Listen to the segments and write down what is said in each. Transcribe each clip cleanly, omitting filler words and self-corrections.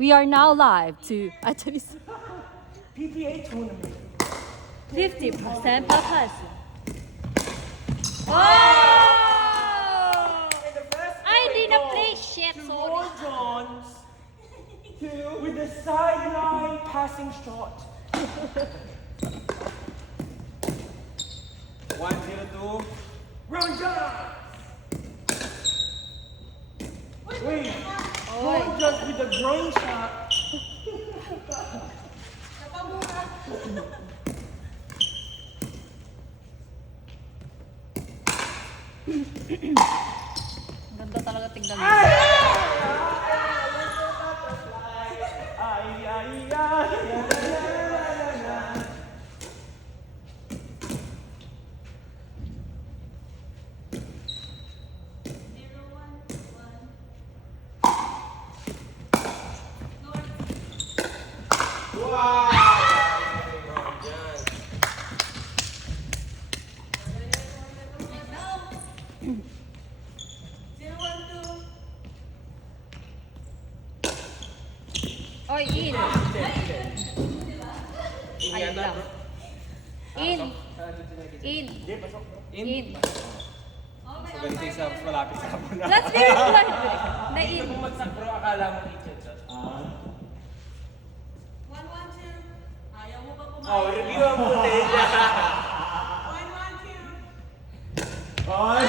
We are now live to actually PPA tournament. 50% papas. Oh! In the first Ay, hindi na goal play. Shit, to sorry. Roy Johns with the sideline passing shot. 1-0-2. Ron Johns! Wait, Oy. Ron Johns with the groin shot. Ganda talaga tignan mo. Ay, ay, ay. Oy, in. Ayun lang. In. In. In. So, ganito yung sa malapit sa hapon na. Let's do it. Na in. Kung magsak bro, akala mo kitchen shot. 1-1-2. Ayaw mo ba kumain? Oh, review ang footage. 1-1-2. Ay!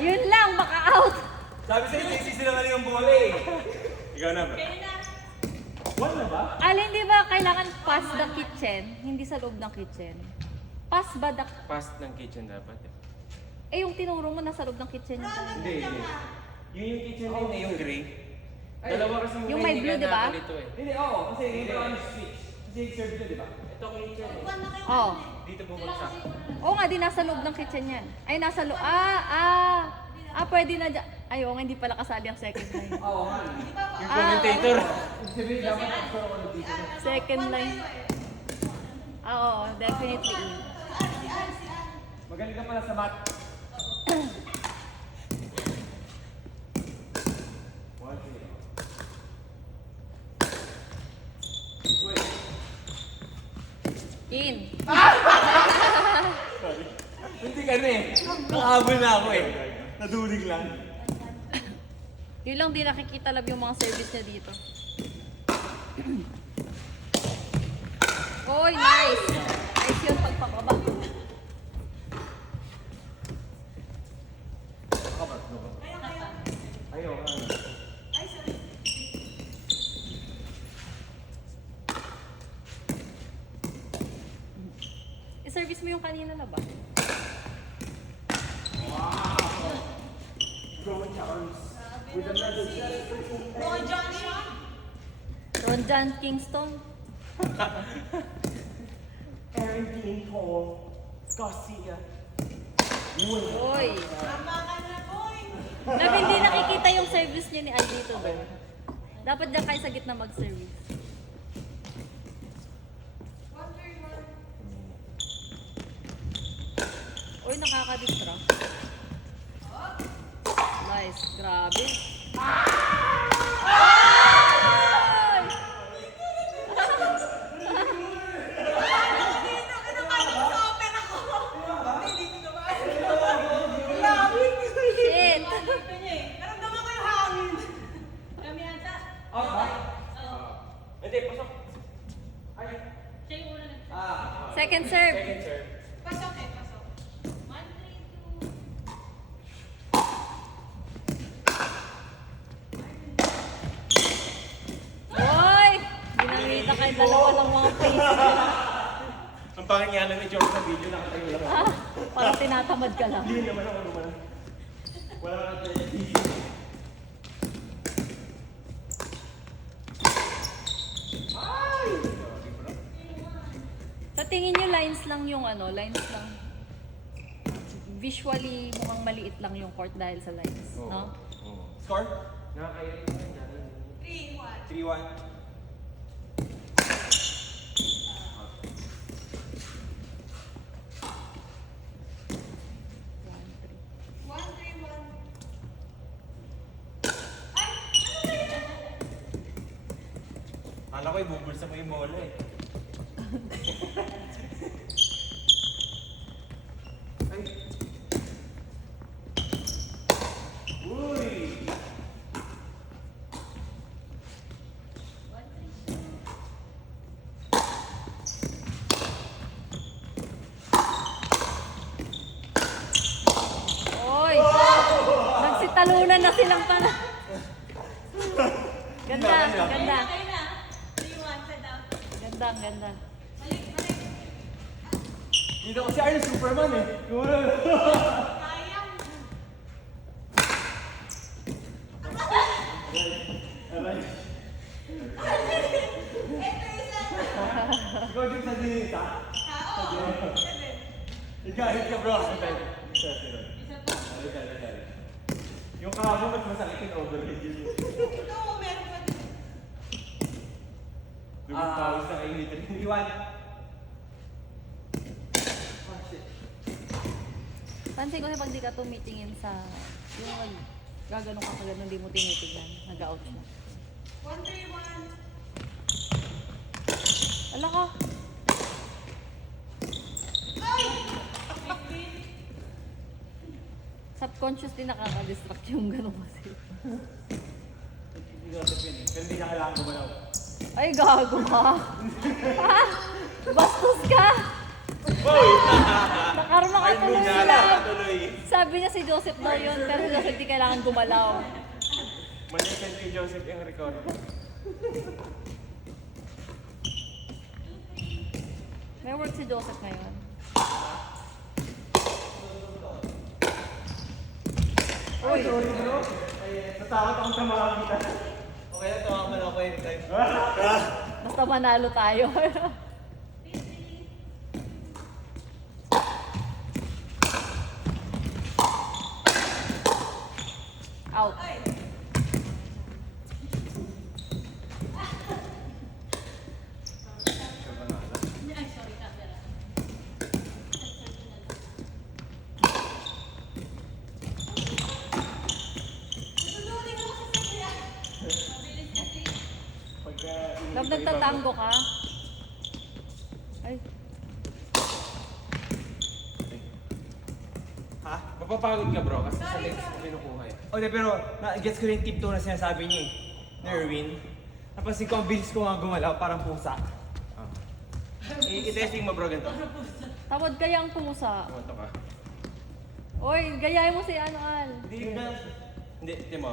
Yun lang, maka-out. Sabi sa'yo, sisi lang yung bola eh. Ikaw na bro. Kaya na. One na ba? Alin, di ba kailangan pass the kitchen? Hindi sa loob ng kitchen. Pass ba the... Past ng kitchen dapat eh. Eh, yung tinuro mo nasa loob ng kitchen. Hindi, hindi. Yung kitchen din eh, yung gray. Dalawa kasi Yung may blue, di ba? Dito eh. Hindi, oo. Kasi hindi on switch. Kasi serve nyo, di ba? Ito kitchen eh. One na kayo. Oh. Dito bumagsak. Oo nga, di nasa loob ng kitchen yan. Ay, nasa loob. Pwede na dyan. Ay, oo nga, hindi pala kasali ang second line. Oo nga. Yung commentator. Sabihin dapat nagkaroon ko ng dito. Second line. Oo, definitely. Magaling ka pala sa math. In. Hindi ka na eh. Nakahabol na ako eh. Nadulig lang. Yun lang di nakikita lab yung mga service niya dito. Oy, nice! Nice yun pagpapaba. Ayaw nga. Ay, sorry. I-service mo yung kanina na ba? Rowan Charles. With another Roy Johnson. Ron John Kingston. Aaron Dean Paul. Garcia. Oy. Tama ka na, boy. Lab, hindi nakikita yung service niya ni Al dito doon. Dapat dyan kayo sa gitna mag-service. 1-3-1. Uy, nakaka-distract. Nice, grabe. Shit! Naramdaman ko yung hangin. Kami ata. Hindi, pasok. Siya yung una nag- Second serve. Second serve. Pasok eh, pasok. 1-3-2. Uy! Ginamita kayo dalawa ng mga face. Ang pangit nga lang ni George sa video, nakatayo lang ako. Parang tinatamad ka lang. Hindi naman ako naman. Wala ka na Sa tingin nyo, lines lang yung lines lang. Visually, mukhang maliit lang yung court dahil sa lines, no? Score? Nakakairin mo yan. 3-1. 3-1. Akala ko ibubulsa mo yung bola eh. Ay. Uy! Oy! Nagsitalunan na silang pala. Ganda, ganda. Okay na. 3-1 set out. Ganda, ganda. Balik, balik. Dito ko si Arnold Superman eh. Sayang. Ikaw din sa dinis ha? Oo. Ikalit ka bro. Isa pa. Yung kahapon mas masakit yung overhead yun. Ito, meron pa din. Lumipawis na kayo nito. Iwan. Pansin ko na pag di ka tumitingin sa... Yung gaganon ka kaganon, di mo tinitingnan. Nag-out na. 1-3-1. Ala ka! Ay! Subconsciously nakaka-distract yung ganon kasi. Hindi ko sabihin eh. Pero hindi na kailangan gumalaw. Ay, gago ka! Ha? Bastos ka! Nakarma ka tuloy sila. Tuloy. Sabi niya si Joseph daw yun, pero si Joseph di kailangan gumalaw. Malisan kay Joseph yung record. May work si Joseph ngayon. Uy, sorry bro. Natakot akong tamahan kita. Okay na, tawa man ako anytime. Basta manalo tayo. Out. Ay, sorry, camera. Natulungin ako sa sasya. Mabilis kasi. Pagka... Love, nagtatango ka? Ay, Ha? Mapapagod ka bro kasi sa legs mo kinukuha eh. Okay, pero gets ko rin yung tip 2 na sinasabi niya eh. Ni Erwin. Napansin ko ang bilis ko nga gumalaw, parang pusa. I-testing mo bro ganito. tawad kaya ang pusa. Tumato ka. Oy, gayahin mo si ano, Al. Hindi ka. Hindi mo.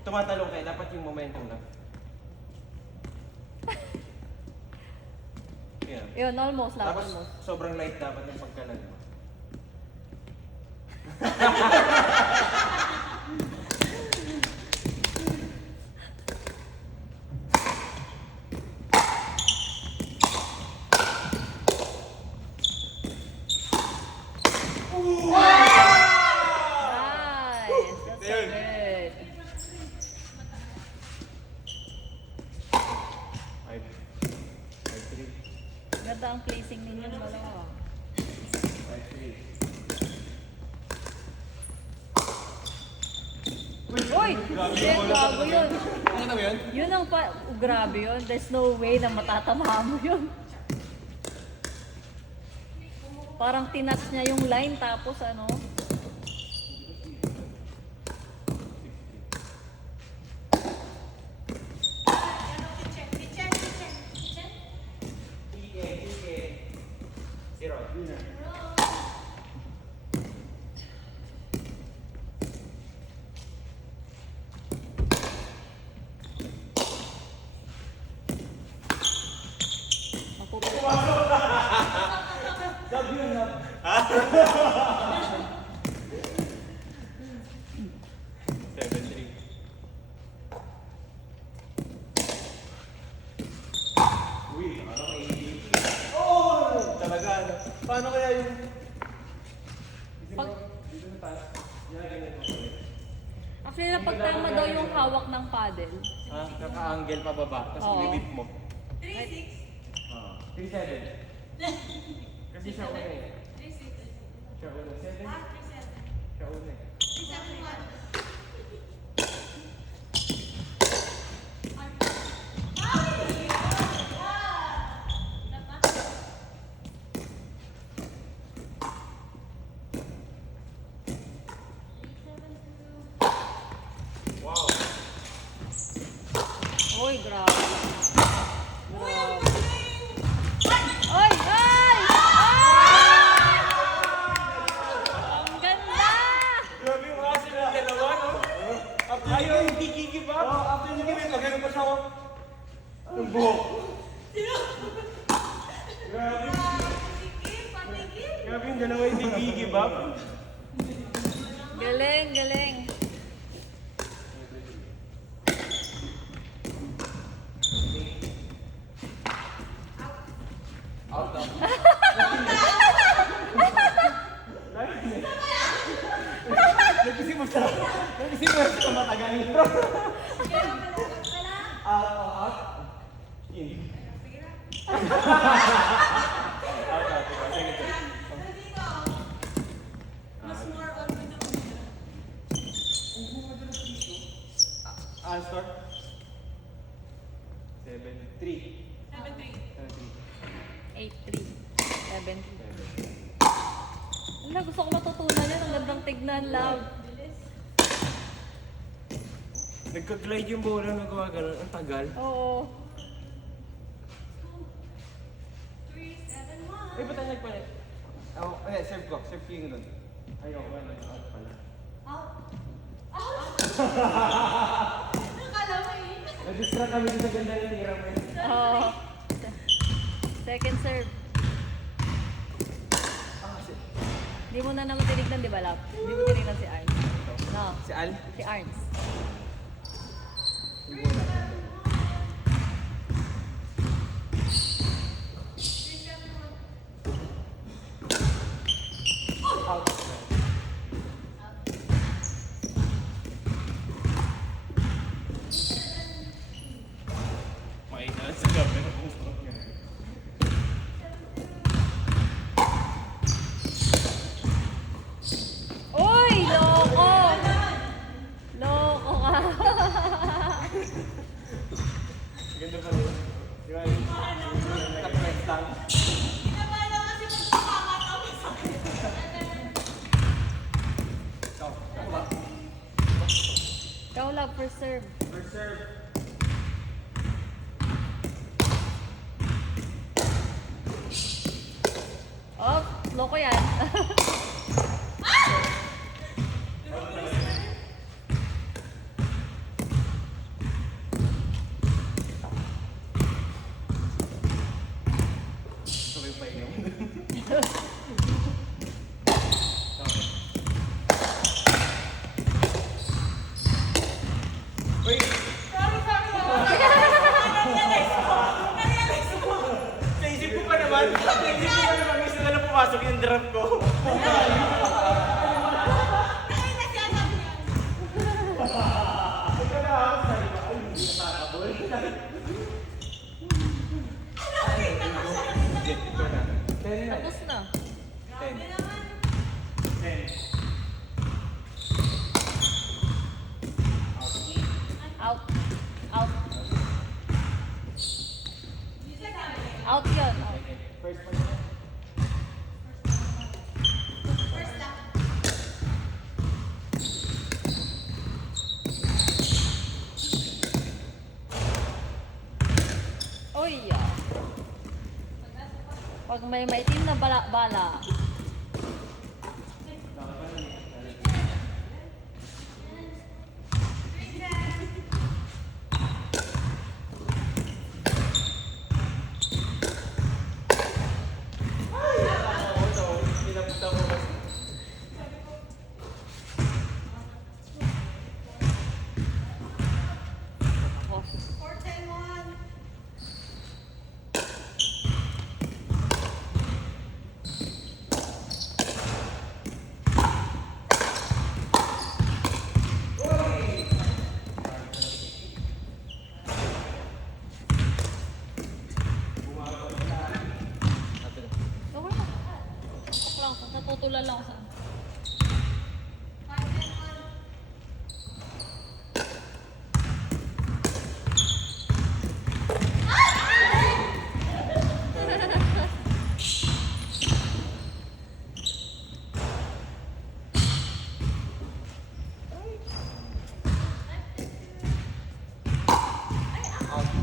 Tumatalong ka, dapat yung momentum lang. Yan. Yun, almost lang, Tapos almost. sobrang light dapat yung pagkalag mo. Nice. That's so Ayun. good. 5-3. Ganda ang placing ninyo dalawa. 5-3. Uy! Hindi, gago yun. Ano ba yun? Yun ang grabe yun. There's no way na matatama mo yun. Parang tinatch niya yung line tapos ano. Kitchen, kitchen, kitchen. Kitchen? Zero. Mapupunta. Love yun, love. 7-3. Uy, ano kay Talaga, ano? Paano kaya yung... Pag, Dito na tayo. Yan, ganito ulit. actually, napagtama daw yung hawak ng paddle. Ha? Naka-angle pababa, tapos Oo. i-whip mo. 3-6. 3-7. Kasi siya una eh. 3-6. Siya una. 7? Ah, 3-7. Siya una eh. 3-7-1. Ay! Ay, grabe. Grabe. Ay! Ay! Ay! Ang ganda! Grabe yung kasi ng dalawa, no? Ayaw, hindi give up. After nyo gawin, magano pa siya ako. Ang buhok. Grabe. Patigil! Grabe yung dalawa hindi give up. Galing, galing. Nagsisimula siya matagal. Out. In. Mas more on with the Start. 7-3. 7-3. 8-3. 7-3. Wala, gusto ko matutunan yan. Ang gandang tignan, love. Nagka-glide yung bola, nagawa ganun. Ang tagal. Oo. 3-7-1. Ay, ba't tayo nagpalit? Ako, serve ko. Serve ko yung doon. Ayoko, out pala. Out. Out. Nakala mo eh. Nag-distract kami sa ganda ng tira mo. Oo. Second serve. Hindi mo na naman tinignan, di ba, love? Hindi mo tinignan si Arns. No, Si Al? si Arns. Maingat sa gabi ng usap niya. Uy! Loko! Loko ka! Ganda pa rin. Di ba? Nag-press lang. Kinabala kasi magpapakatawa sa akin. Ikaw, love, first serve. First serve. Oh, loko yan. Sabay pa inom. Uy! Sorry. Sa isip ko pa naman, minsan na lang pumasok yung drop ko. Ay, nagsasabi yan. Tapos na. Grabe naman. 10. Out. Out. Out yun. Out. First point. First stop. Uy, ah. Pag may maitim na bala. Pinapunta ko kasi. Oh. 4-10-1. Okay lang. Okay lang. Natutulan lang ako sa... 5-10-1. Out.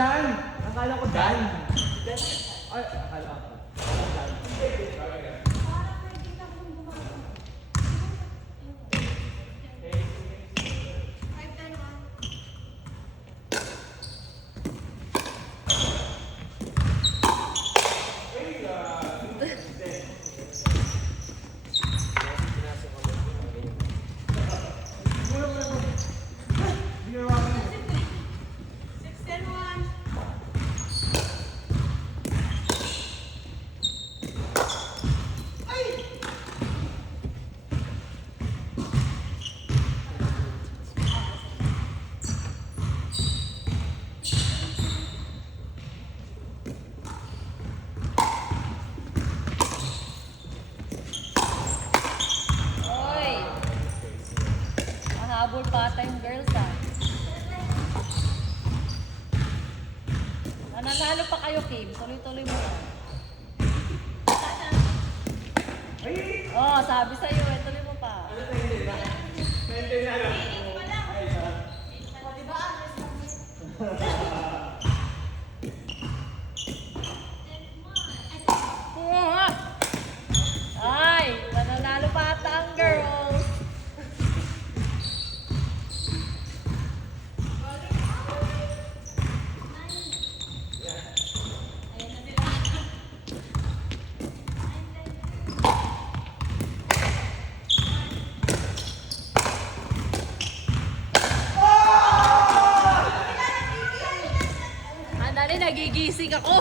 Dan! Akala ko Dan. Ay, akala ko. Dan. Oy! Mahabol pa ata yung girls ah. Nananalo pa kayo, Kim. Tuloy-tuloy mo lang. Oh, sabi sa'yo eh. Tuloy mo pa. Ay, nananalo pa ata ang girls. Andali, nagigising ako.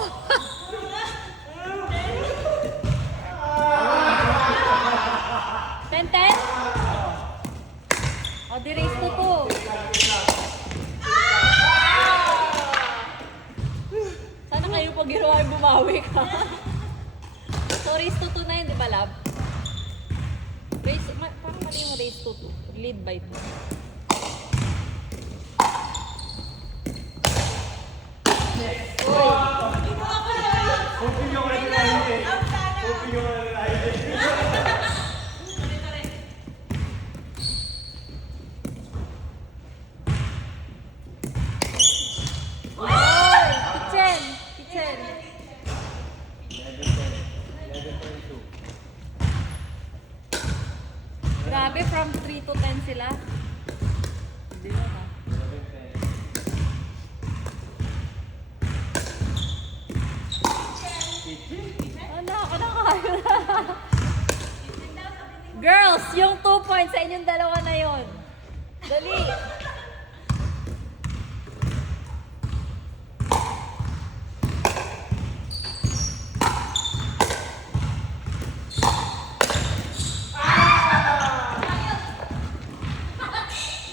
Ten? O, di race to to. Sana kayo pag ginawa bumawi ka. So, race to to na yun, di ba, lab? Parang mali yung race to to. Lead by 2. Hoping yung nalalayo eh. Hoping yung nalalayo eh. Oy! Kitchen! Kitchen! 11-22. Grabe, from 3 to 10 sila. Hindi na ha. 11-10. Ano, ako na kayo na. Girls, yung 2 points sa inyong dalawa na yon. Dali.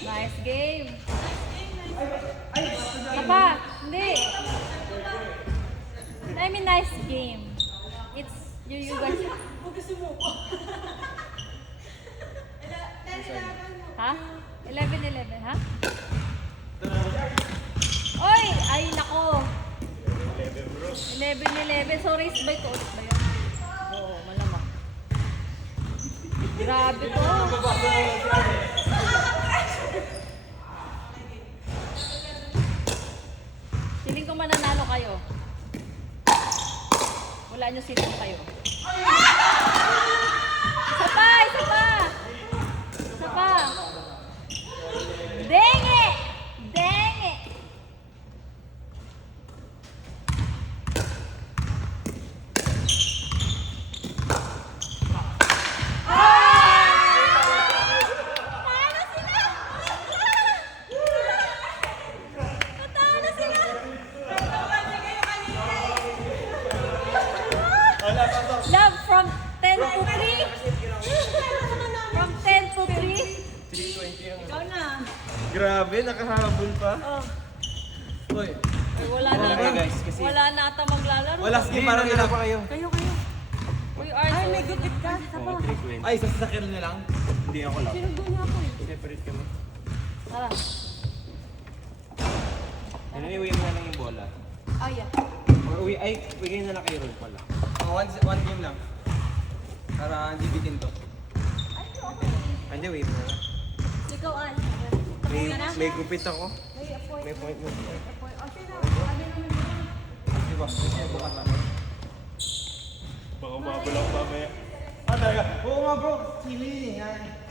Nice game. Papa, hindi. I mean, nice game. It's you guys. Ha? 11-11, ha? Oy! Ay, nako. 11-11. So, race by 2 ulit ba yun? Oo, malamang. Grabe to. Feeling ko mananalo kayo. Wala nyo sitong kayo. Isa pa! Isa pa! Isa pa! Denge! Denge! Love, from 10 to 3? From 10 to 3? 3-20 yung... Ikaw na. Grabe, nakahabol pa. Oh. Uy, Ay, wala na Okay, ata. guys, kasi- Wala na ata maglalaro. wala sige parang ilang pa kayo. Kayo. Uy, Arthur. Ay, may gupit ka. Oo, 320. Ay, sa sasakyan na lang. Hindi ako lang. Sinundo niya ako eh. Separate kami. Tara. Anyway, mo na lang yung bola. Ay, yeah. Or uwi, ay, bigay na lang kay Ron pala. One game lang. Para hindi bitin to. Hindi, wait mo na. Ikaw, Al. May, Tapos ka na? may gupit ako. May appointment. May appointment. Kasi na, ano naman yun? Di ba? Kasi bukas namin. Baka mabalang mamaya. Ah, talaga? Oo nga bro, sino yun eh.